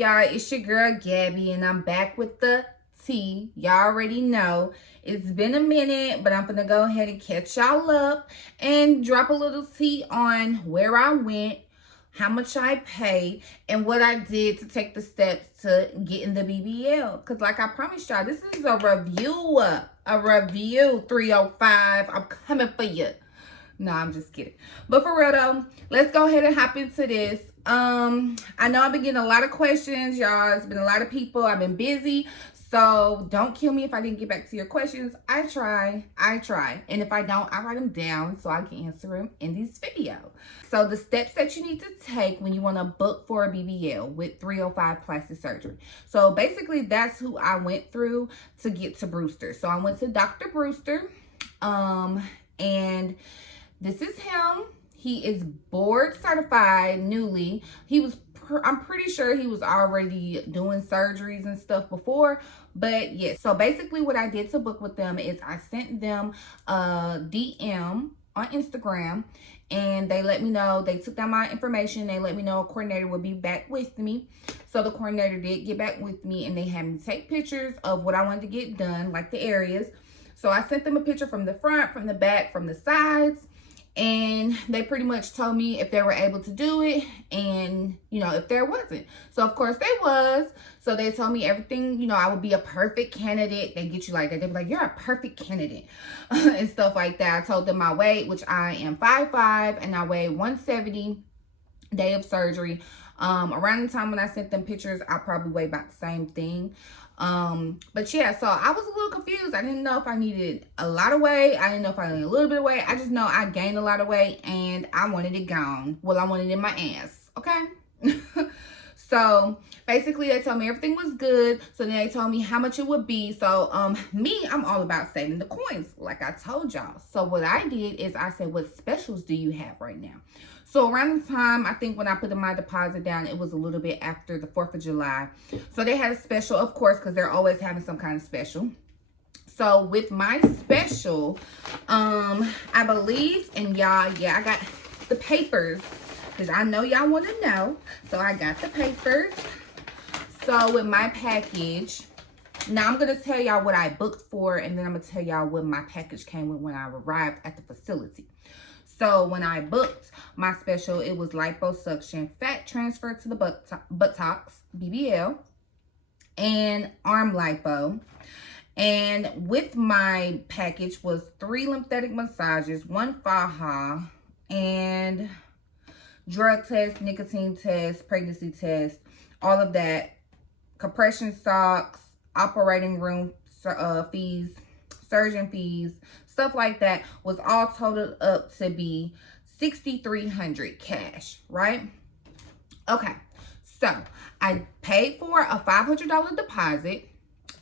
y'all? It's your girl Gabby, and I'm back with the tea. Y'all already know it's been a minute, but I'm gonna go ahead and catch y'all up and drop a little tea on where I went, how much I paid, and what I did to take the steps to getting the BBL. Because like I promised y'all, this is a review 305. I'm coming for you. No, I'm just kidding. But for real though, let's go ahead and hop into this. I know I've been getting a lot of questions, y'all. It's been a lot of people. I've been busy. So don't kill me if I didn't get back to your questions. I try. And if I don't, I write them down so I can answer them in this video. So the steps that you need to take when you want to book for a BBL with 305 plastic surgery. So basically that's who I went through to get to Brewster. So I went to Dr. Brewster. And this is him. He is board certified newly. I'm pretty sure he was already doing surgeries and stuff before. But yes, so basically what I did to book with them is I sent them a DM on Instagram. And they let me know, they took down my information. They let me know a coordinator would be back with me. So the coordinator did get back with me. And they had me take pictures of what I wanted to get done, like the areas. So I sent them a picture from the front, from the back, from the sides. And they pretty much told me if they were able to do it and, you know, if there wasn't. So, of course, they was. So, they told me everything, you know, I would be a perfect candidate. They get you like that. They be like, you're a perfect candidate and stuff like that. I told them my weight, which I am 5'5", and I weigh 170 day of surgery. Around the time when I sent them pictures, I probably weigh about the same thing. But yeah, so I was a little confused. I didn't know if I needed a lot of weight. I didn't know if I needed a little bit of weight. I just know I gained a lot of weight and I wanted it gone. Well, I wanted it in my ass. Okay. So basically they told me everything was good. So then they told me how much it would be. So, I'm all about saving the coins, like I told y'all. So what I did is I said, what specials do you have right now? So around the time, I think when I put my deposit down, it was a little bit after the 4th of July. So they had a special, of course, because they're always having some kind of special. So with my special, I believe, and y'all, yeah, I got the papers, because I know y'all want to know. So I got the papers. So with my package, now I'm going to tell y'all what I booked for, and then I'm going to tell y'all what my package came with when I arrived at the facility. So when I booked my special, it was liposuction, fat transfer to the buttocks, BBL, and arm lipo. And with my package was 3 lymphatic massages, 1 faja, and drug test, nicotine test, pregnancy test, all of that, compression socks, operating room fees, surgeon fees, stuff like that, was all totaled up to be $6,300 cash, right? Okay, so I paid for a $500 deposit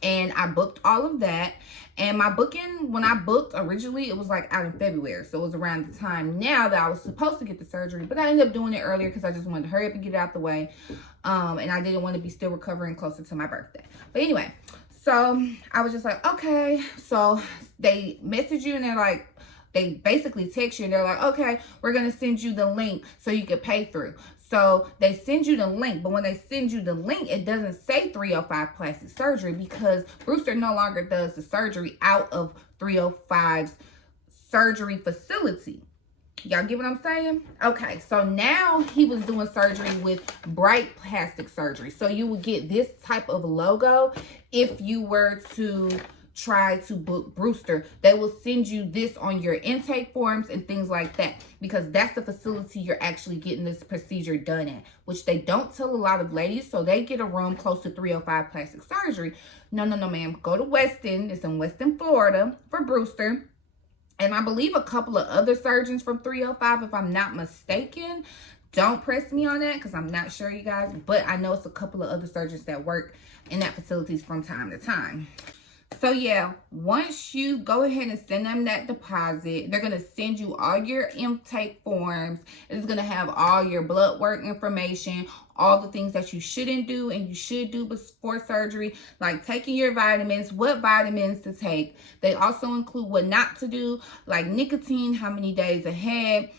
and I booked all of that. And my booking, when I booked originally, it was like out in February. So it was around the time now that I was supposed to get the surgery. But I ended up doing it earlier because I just wanted to hurry up and get it out the way. And I didn't want to be still recovering closer to my birthday. But anyway, so I was just like, okay. So they message you and they're like, they basically text you and they're like, okay, we're going to send you the link so you can pay through. So they send you the link, but when they send you the link, it doesn't say 305 plastic surgery because Brewster no longer does the surgery out of 305's surgery facility. Y'all get what I'm saying? Okay, so now he was doing surgery with Bright Plastic Surgery. So you would get this type of logo if you were to try to book Brewster. They will send you this on your intake forms and things like that because that's the facility you're actually getting this procedure done at, which they don't tell a lot of ladies. So they get a room close to 305 plastic surgery. No, ma'am. Go to Weston. It's in Weston, Florida for Brewster. And I believe a couple of other surgeons from 305, if I'm not mistaken. Don't press me on that because I'm not sure, you guys. But I know it's a couple of other surgeons that work in that facilities from time to time. So yeah, once you go ahead and send them that deposit, they're going to send you all your intake forms. It's going to have all your blood work information, all the things that you shouldn't do and you should do before surgery, like taking your vitamins, what vitamins to take. They also include what not to do, like nicotine, how many days ahead,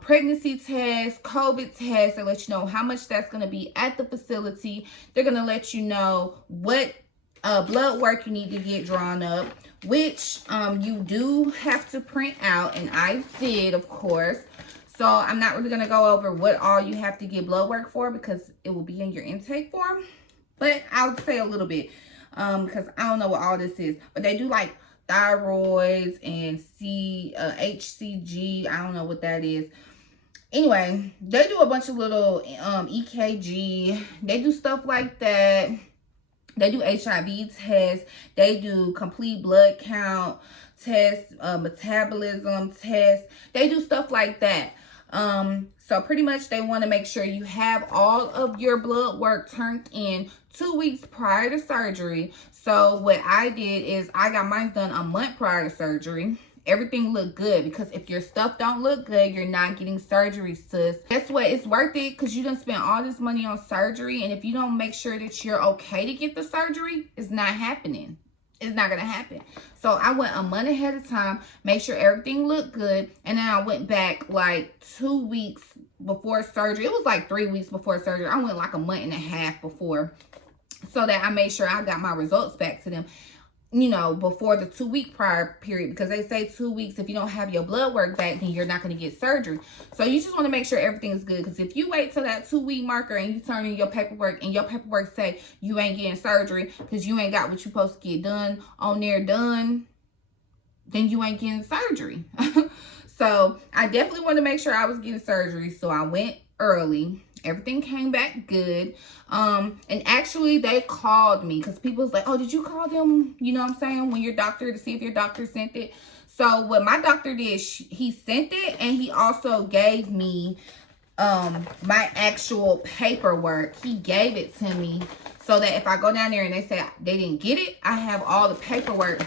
pregnancy tests, COVID tests. They let you know how much that's going to be at the facility. They're going to let you know what blood work you need to get drawn up, which you do have to print out, and I did, of course. So I'm not really going to go over what all you have to get blood work for because it will be in your intake form, but I'll say a little bit because I don't know what all this is. But they do like thyroids and HCG. I don't know what that is. Anyway, they do a bunch of little EKG. They do stuff like that. They do HIV tests. They do complete blood count tests, metabolism tests. They do stuff like that. So pretty much they want to make sure you have all of your blood work turned in 2 weeks prior to surgery. So what I did is I got mine done a month prior to surgery. Everything looked good, because if your stuff don't look good, you're not getting surgery, sis. Guess what? It's worth it because you done spent all this money on surgery, and if you don't make sure that you're okay to get the surgery, it's not happening. It's not gonna happen. So I went a month ahead of time, make sure everything looked good, and then I went back like 2 weeks before surgery. It was like 3 weeks before surgery. I went like a month and a half before, so that I made sure I got my results back to them, you know, before the 2 week prior period, because they say 2 weeks, if you don't have your blood work back, then you're not going to get surgery. So you just want to make sure everything is good, because if you wait till that 2 week marker and you turn in your paperwork and your paperwork say you ain't getting surgery because you ain't got what you're supposed to get done on there done, then you ain't getting surgery. So I definitely want to make sure I was getting surgery, so I went early. Everything came back good. And actually they called me, because people was like, oh, did you call them, you know what I'm saying, when your doctor, to see if your doctor sent it? So what my doctor did, he sent it, and he also gave me my actual paperwork. He gave it to me so that if I go down there and they say they didn't get it, I have all the paperwork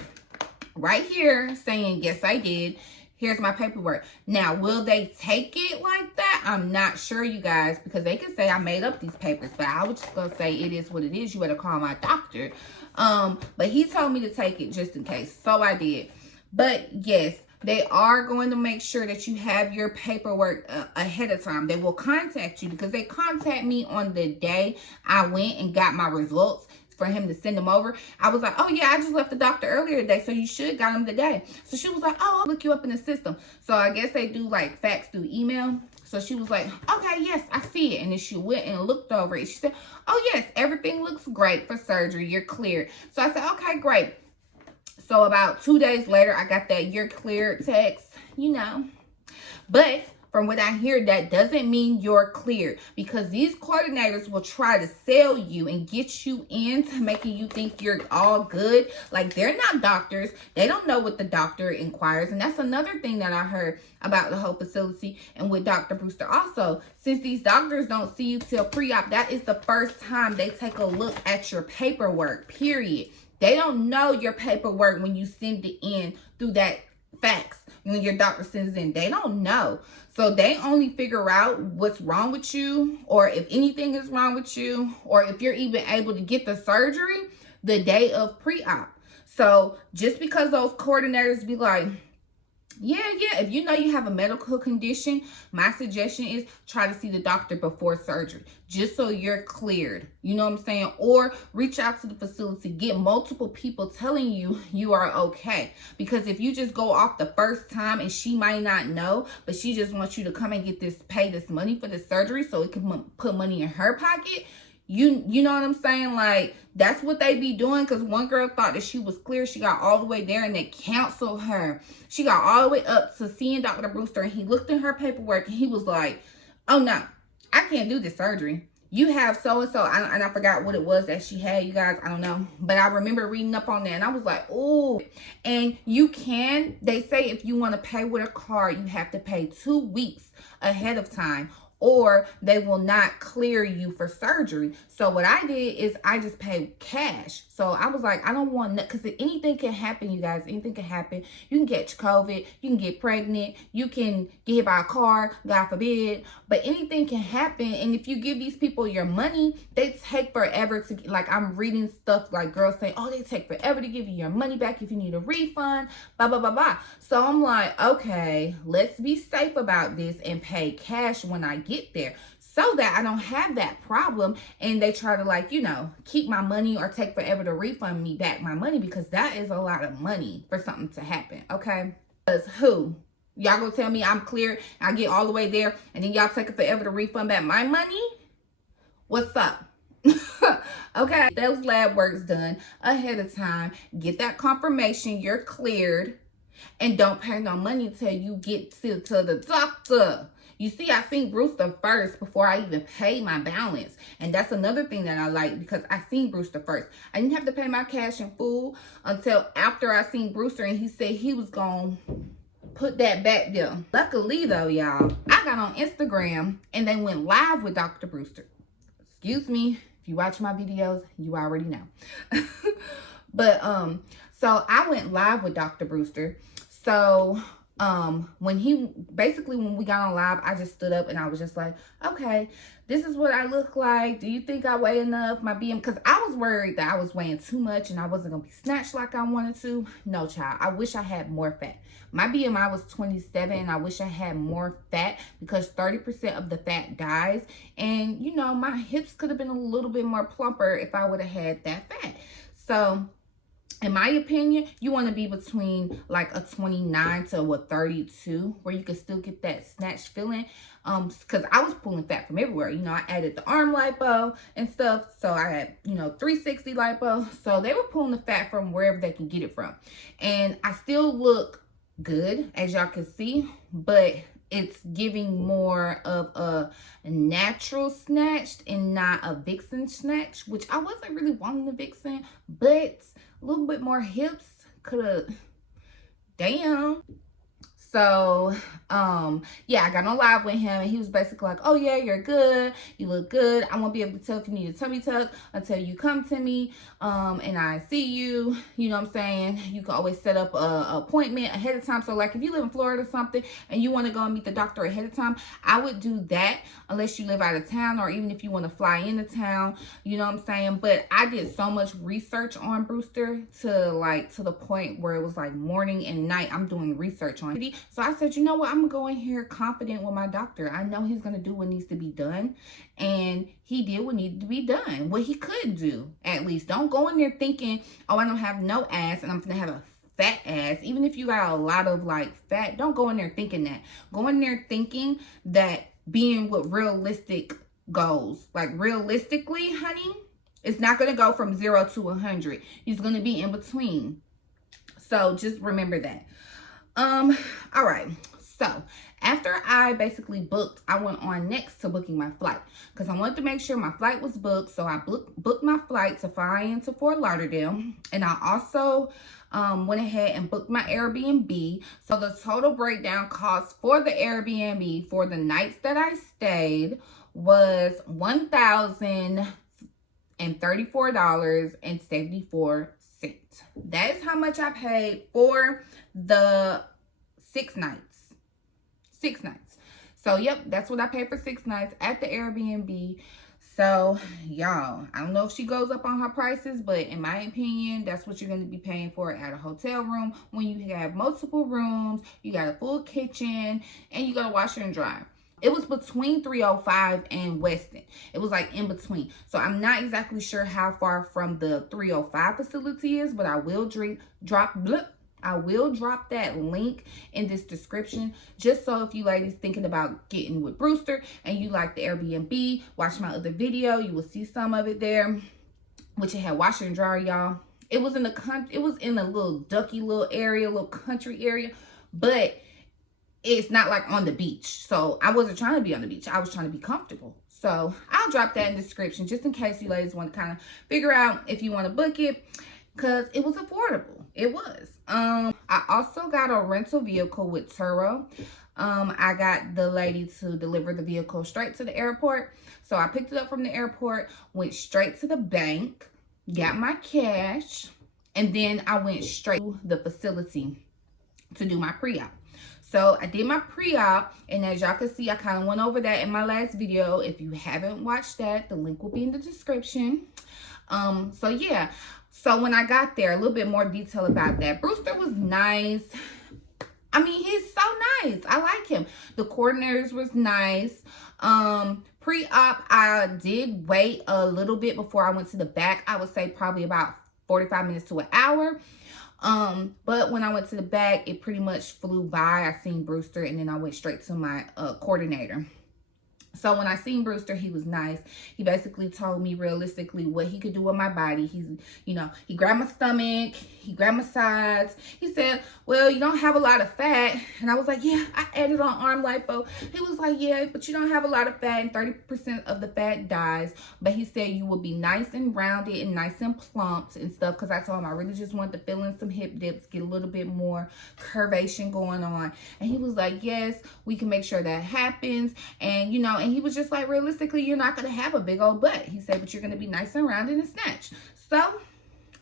right here saying yes I did. Here's my paperwork. Now, will they take it like that? I'm not sure, you guys, because they can say I made up these papers, but I was just going to say it is what it is. You better call my doctor. But he told me to take it just in case, so I did. But yes, they are going to make sure that you have your paperwork ahead of time. They will contact you, because they contact me on the day I went and got my results for him to send them over. I was like, oh yeah, I just left the doctor earlier today, so you should got them today. So she was like, oh, I'll look you up in the system. So I guess they do like fax through email. So she was like, okay, yes, I see it. And then she went and looked over it. She said, oh yes, everything looks great for surgery. You're cleared. So I said, okay, great. So about 2 days later, I got that you're cleared text, you know. But from what I hear, that doesn't mean you're cleared, because these coordinators will try to sell you and get you into making you think you're all good. Like, they're not doctors. They don't know what the doctor inquires. And that's another thing that I heard about the whole facility and with Dr. Brewster also. Since these doctors don't see you till pre-op, that is the first time they take a look at your paperwork, period. They don't know your paperwork when you send it in through that fax. When your doctor sends it in, they don't know. So they only figure out what's wrong with you, or if anything is wrong with you, or if you're even able to get the surgery the day of pre-op. So just because those coordinators be like, yeah, if you know you have a medical condition, my suggestion is try to see the doctor before surgery, just so you're cleared. You know what I'm saying? Or reach out to the facility, get multiple people telling you you are okay. Because if you just go off the first time, and she might not know, but she just wants you to come and get this, pay this money for the surgery so it can put money in her pocket, you know what I'm saying? Like, that's what they be doing. Because one girl thought that she was clear. She got all the way there and they canceled her. She got all the way up to seeing Dr. Brewster, and he looked in her paperwork and he was like, oh no, I can't do this surgery. You have so-and-so, and I forgot what it was that she had, you guys, I don't know. But I remember reading up on that, and I was like, oh. And you can, they say if you want to pay with a card, you have to pay 2 weeks ahead of time. or they will not clear you for surgery. So what I did is I just paid cash. So I was like, I don't want, because anything can happen, you guys. Anything can happen. You can catch COVID. You can get pregnant. You can get hit by a car, God forbid. But anything can happen. And if you give these people your money, they take forever to, like, I'm reading stuff like girls saying, oh, they take forever to give you your money back if you need a refund, blah, blah, blah, blah. So I'm like, okay, let's be safe about this and pay cash when I get there, so that I don't have that problem and they try to, like, you know, keep my money or take forever to refund me back my money, because that is a lot of money for something to happen, okay? Because who? Y'all gonna tell me I'm clear, I get all the way there, and then y'all take it forever to refund back my money? What's up? Okay, those lab works done ahead of time. Get that confirmation you're cleared, and don't pay no money till you get to the doctor. You see, I seen Brewster first before I even paid my balance. And that's another thing that I like, because I seen Brewster first. I didn't have to pay my cash in full until after I seen Brewster, and he said he was going to put that back there. Luckily, though, y'all, I got on Instagram and they went live with Dr. Brewster. Excuse me. If you watch my videos, you already know. But, so I went live with Dr. Brewster. So, when we got on live, I just stood up and I was just like, okay, this is what I look like. Do you think I weigh enough? My BMI, because I was worried that I was weighing too much and I wasn't going to be snatched like I wanted to. No, child. I wish I had more fat. My BMI was 27 and I wish I had more fat, because 30% of the fat dies. And, you know, my hips could have been a little bit more plumper if I would have had that fat. So, in my opinion, you want to be between like a 29 to a 32, where you can still get that snatch feeling. Because I was pulling fat from everywhere. You know, I added the arm lipo and stuff. So I had, you know, 360 lipo. So they were pulling the fat from wherever they can get it from. And I still look good, as y'all can see, but it's giving more of a natural snatched and not a vixen snatch, which I wasn't really wanting the vixen, but a little bit more hips could have, damn. So, yeah, I got on live with him and he was basically like, oh yeah, you're good. You look good. I won't be able to tell if you need a tummy tuck until you come to me, and I see you, you know what I'm saying? You can always set up a appointment ahead of time. So like if you live in Florida or something and you want to go and meet the doctor ahead of time, I would do that unless you live out of town, or even if you want to fly into town, you know what I'm saying? But I did so much research on Brewster to the point where it was like morning and night I'm doing research on it. So I said, you know what? I'm going to go in here confident with my doctor. I know he's going to do what needs to be done. And he did what needed to be done. What he could do, at least. Don't go in there thinking, oh, I don't have no ass and I'm going to have a fat ass. Even if you got a lot of like fat, don't go in there thinking that. Go in there thinking that being with realistic goals. Like realistically, honey, it's not going to go from 0 to 100. It's going to be in between. So just remember that. All right. So after I basically booked, I went on next to booking my flight, because I wanted to make sure my flight was booked. So I booked my flight to fly into Fort Lauderdale, and I also went ahead and booked my Airbnb. So the total breakdown cost for the Airbnb for the nights that I stayed was $1,034.74. That is how much I paid for the 6 nights. 6 nights. So, yep, that's what I paid for 6 nights at the Airbnb. So, y'all, I don't know if she goes up on her prices, but in my opinion, that's what you're going to be paying for at a hotel room when you have multiple rooms, you got a full kitchen, and you got a washer and dryer. It was between 305 and Weston. It was like in between. So I'm not exactly sure how far from the 305 facility is, but I will drop that link in this description, just so if you ladies thinking about getting with Brewster and you like the Airbnb, watch my other video, you will see some of it there, which it had washer and dryer, y'all. It was in the it was in a little ducky little area, little country area, but it's not like on the beach. So I wasn't trying to be on the beach. I was trying to be comfortable. So I'll drop that in the description just in case you ladies want to kind of figure out if you want to book it, because it was affordable. It was. I also got a rental vehicle with Turo. I got the lady to deliver the vehicle straight to the airport. So I picked it up from the airport, went straight to the bank, got my cash, and then I went straight to the facility to do my pre-op. So I did my pre-op, and as y'all can see, I kind of went over that in my last video. If you haven't watched that, the link will be in the description. So yeah, so when I got there, a little bit more detail about that. Brewster was nice. I mean, he's so nice. I like him. The coordinators was nice. Pre-op, I did wait a little bit before I went to the back. I would say probably about 45 minutes to an hour. But when I went to the back, it pretty much flew by. I seen Brewster, and then I went straight to my coordinator. So when I seen Brewster, he was nice. He basically told me realistically what he could do with my body. He's, you know, he grabbed my stomach, he grabbed my sides. He said, well, you don't have a lot of fat. And I was like, yeah, I added on arm lipo. He was like, yeah, but you don't have a lot of fat, and 30% of the fat dies. But he said you will be nice and rounded and nice and plumped and stuff. Because I told him I really just wanted to fill in some hip dips, get a little bit more curvation going on. And he was like, yes, we can make sure that happens. And, you know, and he was just like, realistically, you're not going to have a big old butt. He said, but you're going to be nice and rounded and snatched. So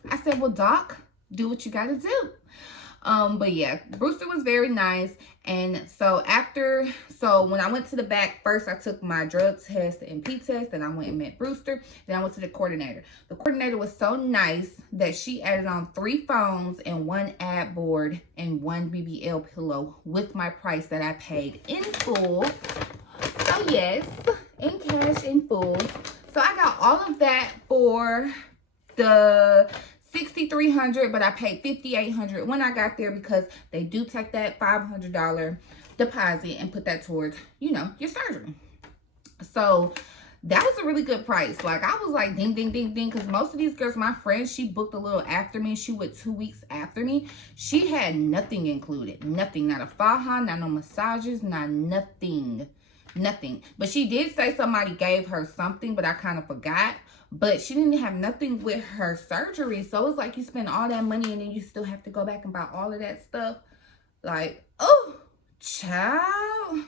I said, well, doc, do what you got to do. But yeah, Brewster was very nice. And so when I went to the back, first I took my drug test and P test, and I went and met Brewster. Then I went to the coordinator. The coordinator was so nice that she added on 3 phones and 1 ad board and 1 BBL pillow with my price that I paid in full. So yes, in cash, in full. So I got all of that for the $6,300, but I paid $5,800 when I got there, because they do take that $500 deposit and put that towards, you know, your surgery. So that was a really good price. Like, I was like, ding, ding, ding, ding, because most of these girls, my friend, she booked a little after me. She went 2 weeks after me. She had nothing included. Nothing. Not a faja, not no massages, not nothing. Nothing. But she did say somebody gave her something, but I kind of forgot. But she didn't have nothing with her surgery. So it's like you spend all that money and then you still have to go back and buy all of that stuff. Like, oh, child.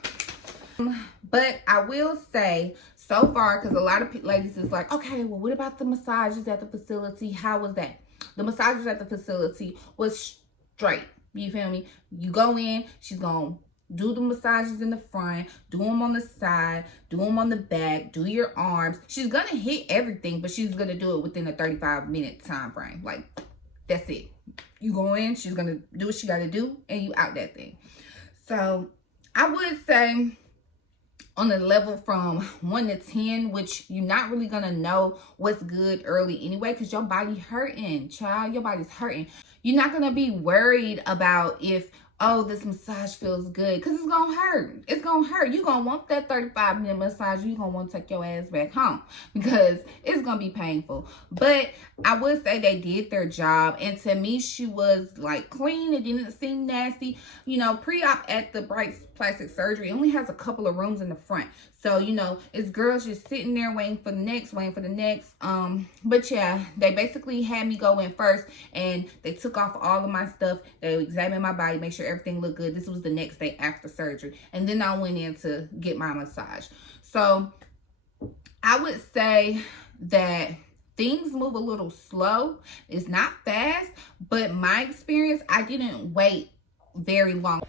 But I will say, so far, because a lot of ladies is like, okay, well, what about the massages at the facility? How was that? The massages at the facility was straight. You feel me? You go in, she's going to do the massages in the front, do them on the side, do them on the back, do your arms. She's going to hit everything, but she's going to do it within a 35-minute time frame. Like, that's it. You go in, she's going to do what she got to do, and you out that thing. So, I would say on a level from 1 to 10, which you're not really going to know what's good early anyway, because your body hurting, child. Your body's hurting. You're not going to be worried about if, oh, this massage feels good, because it's going to hurt. It's going to hurt. You're going to want that 35-minute massage. You're going to want to take your ass back home, because it's going to be painful. But I would say they did their job. And to me, she was like clean. It didn't seem nasty. You know, pre-op at the Bright Plastic Surgery only has a couple of rooms in the front. So, you know, it's girls just sitting there waiting for the next. But yeah, they basically had me go in first, and they took off all of my stuff. They examined my body, make sure everything looked good. This was the next day after surgery. And then I went in to get my massage. So I would say that things move a little slow. It's not fast, but my experience, I didn't wait very long.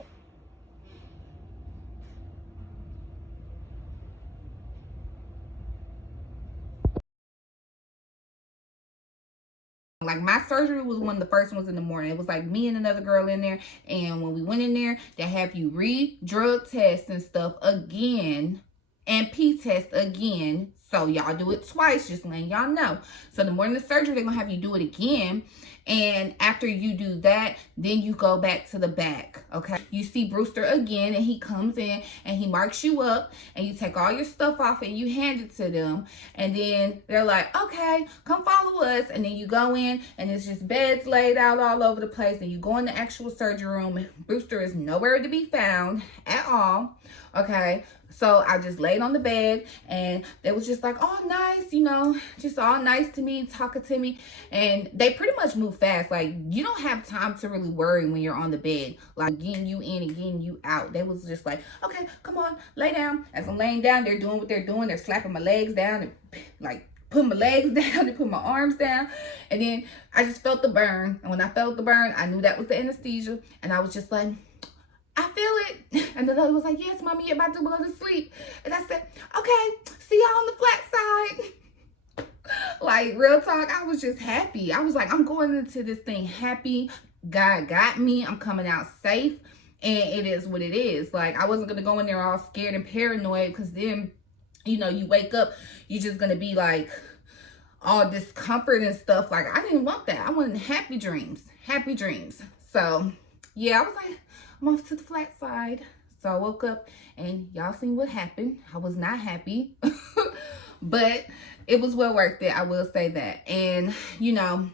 Like, my surgery was one of the first ones in the morning. It was like me and another girl in there. And when we went in there, they have you re-drug test and stuff again. And P-test again. So y'all do it twice, just letting y'all know. So the morning of the surgery, they're going to have you do it again. And after you do that, then you go back to the back, okay? You see Brewster again, and he comes in, and he marks you up, and you take all your stuff off, and you hand it to them. And then they're like, okay, come follow us. And then you go in, and it's just beds laid out all over the place. And you go in the actual surgery room. Brewster is nowhere to be found at all, okay? So I just laid on the bed, and they was just like, oh, nice, you know, just all nice to me, talking to me. And they pretty much move fast. Like, you don't have time to really worry when you're on the bed, like getting you in and getting you out. They was just like, okay, come on, lay down. As I'm laying down, they're doing what they're doing. They're slapping my legs down and like put my legs down and put my arms down. And then I just felt the burn. And when I felt the burn, I knew that was the anesthesia. And I was just like, I feel it. And the lady was like, yes, mommy, you're about to go to sleep. And I said, okay, see y'all on the flat side. Like, real talk, I was just happy. I was like, I'm going into this thing happy. God got me. I'm coming out safe. And it is what it is. Like, I wasn't going to go in there all scared and paranoid, because then, you know, you wake up, you're just going to be like all discomfort and stuff. Like, I didn't want that. I wanted happy dreams. Happy dreams. So, yeah, I was like, I'm off to the flat side. So I woke up, and y'all seen what happened. I was not happy, but it was well worth it. I will say that. And, you know,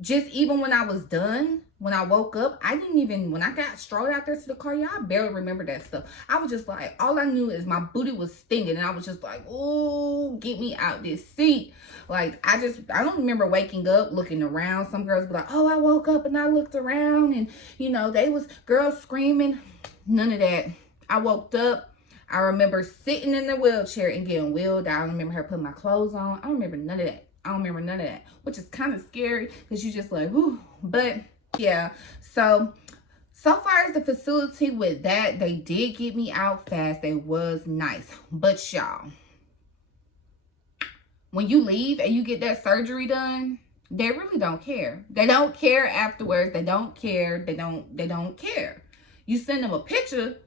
just even when I was done, when I woke up, I didn't even, when I got strolled out there to the car, y'all, I barely remember that stuff. I was just like, all I knew is my booty was stinging, and I was just like, oh, get me out this seat. Like, I don't remember waking up, looking around. Some girls be like, oh, I woke up and I looked around, and, you know, they was girls screaming. None of that. I woke up. I remember sitting in the wheelchair and getting wheeled out. I remember her putting my clothes on. I don't remember none of that. I don't remember none of that, which is kind of scary, because you just like, whew. But yeah, so far as the facility with that, they did get me out fast. They was nice. But y'all, when you leave and you get that surgery done, they really don't care. They don't care afterwards. They don't care. They don't care. You send them a picture,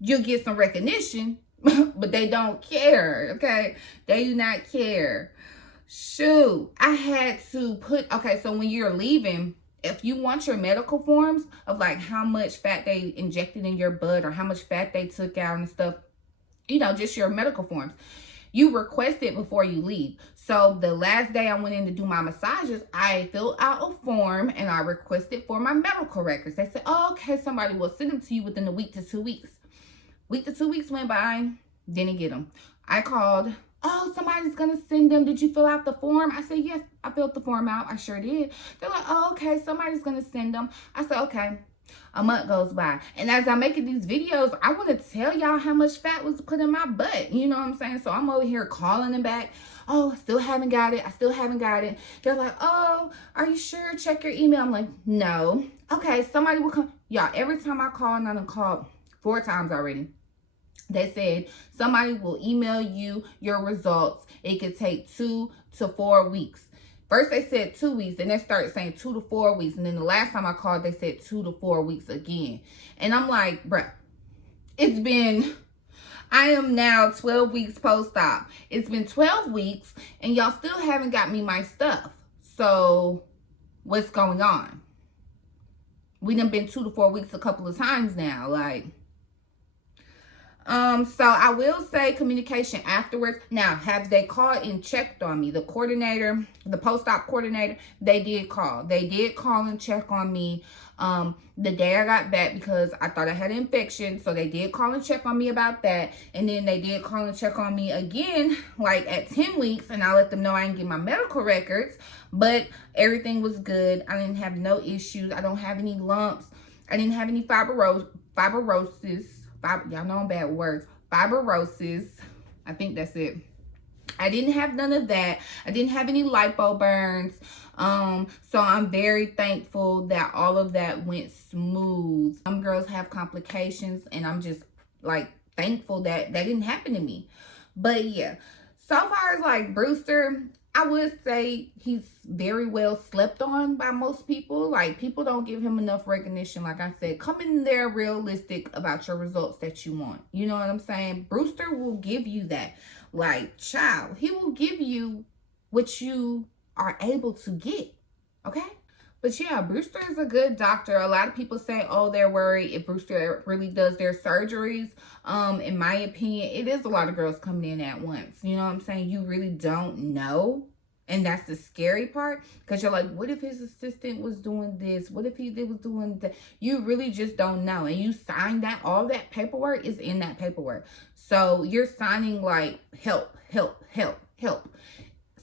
you'll get some recognition, but they don't care, okay? They do not care. Shoot, I had to put, okay, so when you're leaving, if you want your medical forms of like how much fat they injected in your blood or how much fat they took out and stuff, you know, just your medical forms, you request it before you leave. So the last day I went in to do my massages, I filled out a form and I requested for my medical records. They said, oh, okay, somebody will send them to you within a week to 2 weeks. Week to 2 weeks went by, didn't get them. I called, oh, somebody's going to send them. Did you fill out the form? I said, yes, I filled the form out. I sure did. They're like, oh, okay, somebody's going to send them. I said, okay. A month goes by. And as I'm making these videos, I want to tell y'all how much fat was put in my butt. You know what I'm saying? So I'm over here calling them back. Oh, I still haven't got it. I still haven't got it. They're like, oh, are you sure? Check your email. I'm like, no. Okay, somebody will come. Y'all, every time I call, and I've called 4 times already, they said somebody will email you your results. It could take 2 to 4 weeks. First they said 2 weeks, then they started saying 2 to 4 weeks. And then the last time I called, they said 2 to 4 weeks again. And I'm like, bruh, I am now 12 weeks post-op. It's been 12 weeks and y'all still haven't got me my stuff. So what's going on? We done been 2 to 4 weeks a couple of times now. Like, so I will say communication afterwards. Now, have they called and checked on me? The coordinator, the post-op coordinator, they did call. They did call and check on me the day I got back, because I thought I had an infection. So they did call and check on me about that. And then they did call and check on me again, like at 10 weeks. And I let them know I didn't get my medical records, but everything was good. I didn't have no issues. I don't have any lumps. I didn't have any fibrosis. Y'all know I'm bad with words. Fibrosis. I think that's it. I didn't have none of that. I didn't have any lipo burns. So I'm very thankful that all of that went smooth. Some girls have complications, and I'm just like thankful that that didn't happen to me. But yeah, so far as like Brewster, I would say he's very well slept on by most people. Like, people don't give him enough recognition. Like I said, come in there realistic about your results that you want. You know what I'm saying? Brewster will give you that. Like, child, he will give you what you are able to get. Okay? But yeah, Brewster is a good doctor. A lot of people say, oh, they're worried if Brewster really does their surgeries. In my opinion, it is a lot of girls coming in at once. You know what I'm saying? You really don't know And that's the scary part, because you're like, what if his assistant was doing this? What if he was doing that? You really just don't know. And you sign that, all that paperwork is in that paperwork. So you're signing like help, help, help, help.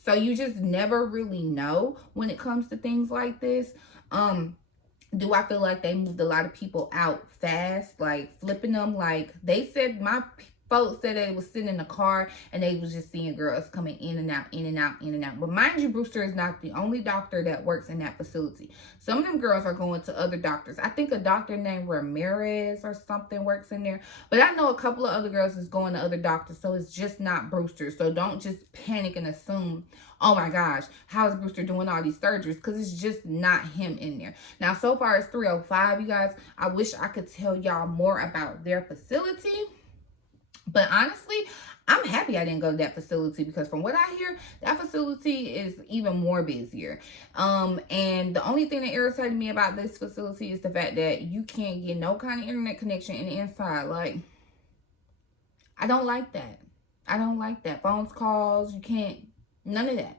So you just never really know when it comes to things like this. Do I feel like they moved a lot of people out fast, like flipping them? Like they said, my folks said they was sitting in the car and they was just seeing girls coming in and out, in and out, in and out. But mind you, Brewster is not the only doctor that works in that facility. Some of them girls are going to other doctors. I think a doctor named Ramirez or something works in there. But I know a couple of other girls is going to other doctors, so it's just not Brewster. So don't just panic and assume, oh my gosh, how is Brewster doing all these surgeries? Because it's just not him in there. Now, so far it's 3:05, you guys. I wish I could tell y'all more about their facility. But honestly, I'm happy I didn't go to that facility, because from what I hear, that facility is even more busier. And the only thing that irritated me about this facility is the fact that you can't get no kind of internet connection in the inside. Like, I don't like that. I don't like that. Phones, calls, you can't, none of that.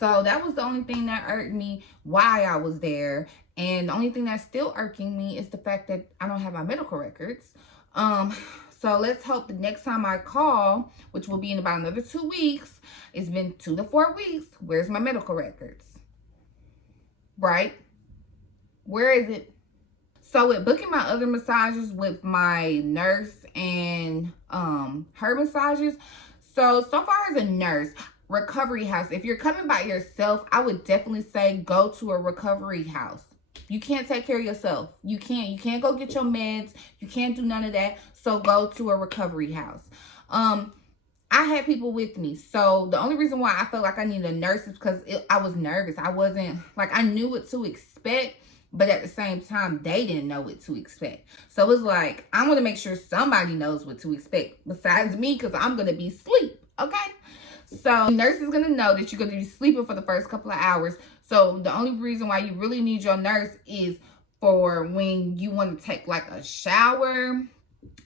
So that was the only thing that irked me why I was there. And the only thing that's still irking me is the fact that I don't have my medical records. So let's hope the next time I call, which will be in about another 2 weeks, it's been 2 to 4 weeks, where's my medical records? Right? Where is it? So with booking my other massages with my nurse and her massages, so far as a nurse, recovery house, if you're coming by yourself, I would definitely say go to a recovery house. You can't take care of yourself. You can't go get your meds. You can't do none of that. So go to a recovery house. I had people with me. So the only reason why I felt like I needed a nurse is because I was nervous. I wasn't, like, I knew what to expect, but at the same time, they didn't know what to expect. So it was like, I want to make sure somebody knows what to expect besides me, because I'm going to be asleep. Okay? So nurse is going to know that you're going to be sleeping for the first couple of hours. So the only reason why you really need your nurse is for when you want to take like a shower,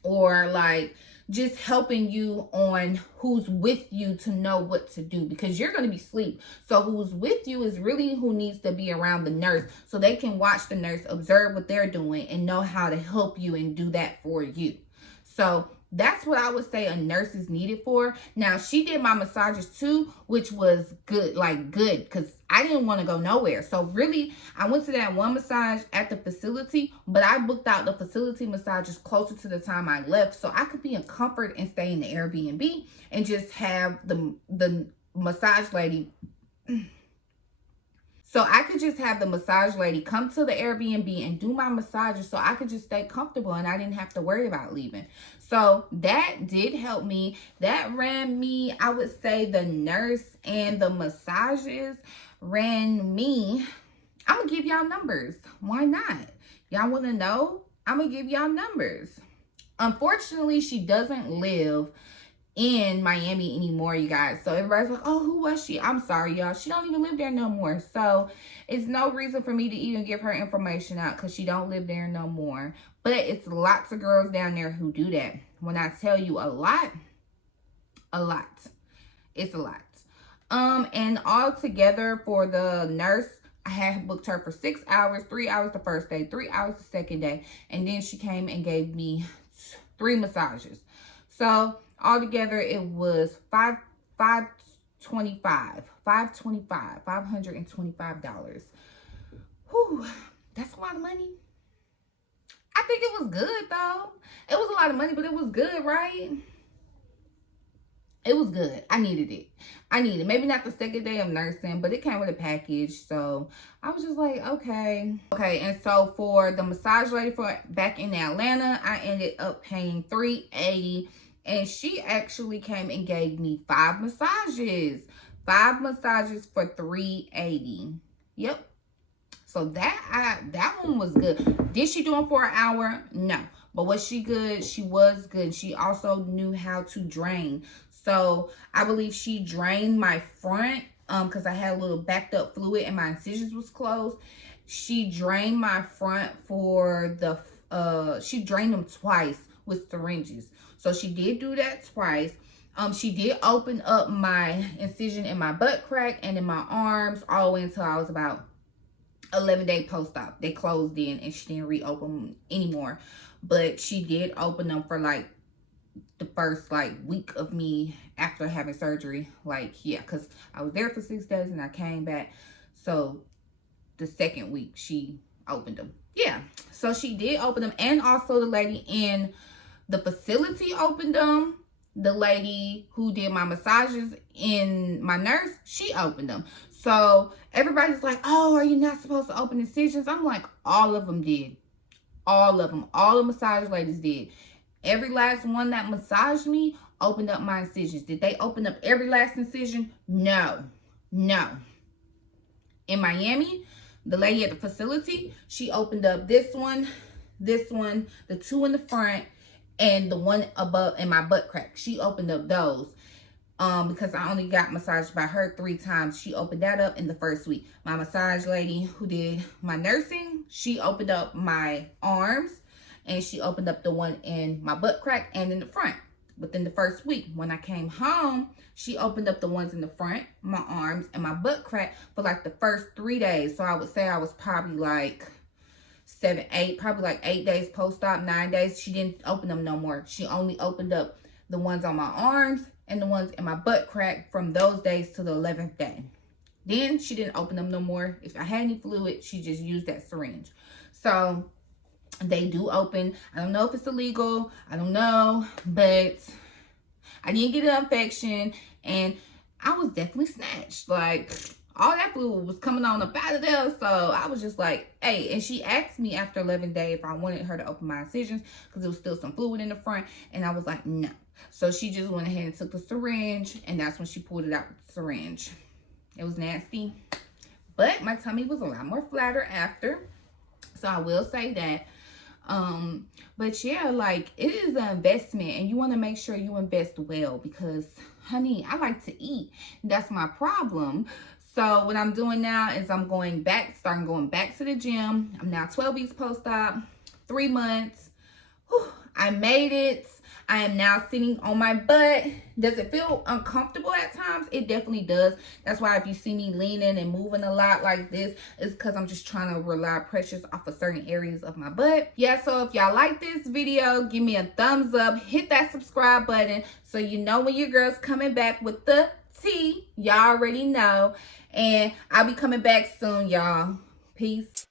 or like just helping you on who's with you to know what to do, because you're going to be asleep. So who's with you is really who needs to be around the nurse, so they can watch the nurse, observe what they're doing, and know how to help you and do that for you. So that's what I would say a nurse is needed for. Now, she did my massages too, which was good, like good, because I didn't want to go nowhere. So really, I went to that one massage at the facility, but I booked out the facility massages closer to the time I left, so I could be in comfort and stay in the Airbnb and just have the massage lady. So I could just have the massage lady come to the Airbnb and do my massages, so I could just stay comfortable and I didn't have to worry about leaving. So that did help me. That ran me, I would say the nurse and the massages ran me. I'm going to give y'all numbers. Why not? Y'all want to know? I'm going to give y'all numbers. Unfortunately, she doesn't live in Miami anymore, you guys. So everybody's like, oh, who was she? I'm sorry, y'all. She don't even live there no more. So it's no reason for me to even give her information out, because she don't live there no more. But it's lots of girls down there who do that. When I tell you a lot, it's a lot. And all together for the nurse, I had booked her for 6 hours, 3 hours the first day, 3 hours the second day, and then she came and gave me 3 massages. So altogether, it was $525. Whew, that's a lot of money. I think it was good though. It was a lot of money, but it was good, right? It was good. I needed it. Maybe not the second day of nursing, but it came with a package. So I was just like, okay. And so for the massage lady for back in Atlanta, I ended up paying $380. And she actually came and gave me 5 massages. 5 massages for $380. Yep. So that one was good. Did she do them for an hour? No. But was she good? She was good. She also knew how to drain. So I believe she drained my front because I had a little backed up fluid and my incisions was closed. She drained my front for the, she drained them twice with syringes. So she did do that twice. She did open up my incision in my butt crack and in my arms all the way until I was about 11-day post-op. They closed in and she didn't reopen anymore. But she did open them for like the first like week of me after having surgery. Like, yeah, because I was there for 6 days and I came back. So the second week she opened them. Yeah, so she did open them. And also the lady in the facility opened them. The lady who did my massages in my nurse, she opened them. So everybody's like, oh, are you not supposed to open incisions? I'm like, all of them did. All of them. All the massage ladies did. Every last one that massaged me opened up my incisions. Did they open up every last incision? No. No. In Miami, the lady at the facility, she opened up this one, the two in the front, and the one above in my butt crack. She opened up those because I only got massaged by her 3 times. She opened that up in the first week. My massage lady who did my nursing, she opened up my arms, and she opened up the one in my butt crack and in the front within the first week. When I came home, she opened up the ones in the front, my arms, and my butt crack for like the first 3 days. So I would say I was probably like 7, 8, probably like 8 days post-op, 9 days. She didn't open them no more. She only opened up the ones on my arms and the ones in my butt crack from those days to the 11th day. Then she didn't open them no more. If I had any fluid, she just used that syringe. So they do open. I don't know if it's illegal. I don't know, but I didn't get an infection and I was definitely snatched. Like, all that fluid was coming on up out of there. So I was just like, hey, and she asked me after 11 days if I wanted her to open my incisions because there was still some fluid in the front. And I was like, no. So she just went ahead and took the syringe, and that's when she pulled it out with the syringe. It was nasty, but my tummy was a lot more flatter after. So I will say that. But yeah, like, it is an investment, and you want to make sure you invest well because, honey, I like to eat. That's my problem. So what I'm doing now is I'm starting going back to the gym. I'm now 12 weeks post-op, 3 months. Whew, I made it. I am now sitting on my butt. Does it feel uncomfortable at times? It definitely does. That's why if you see me leaning and moving a lot like this, it's because I'm just trying to rely pressures off of certain areas of my butt. Yeah, so if y'all like this video, give me a thumbs up. Hit that subscribe button so you know when your girl's coming back with the tea. Y'all already know. And I'll be coming back soon, y'all. Peace.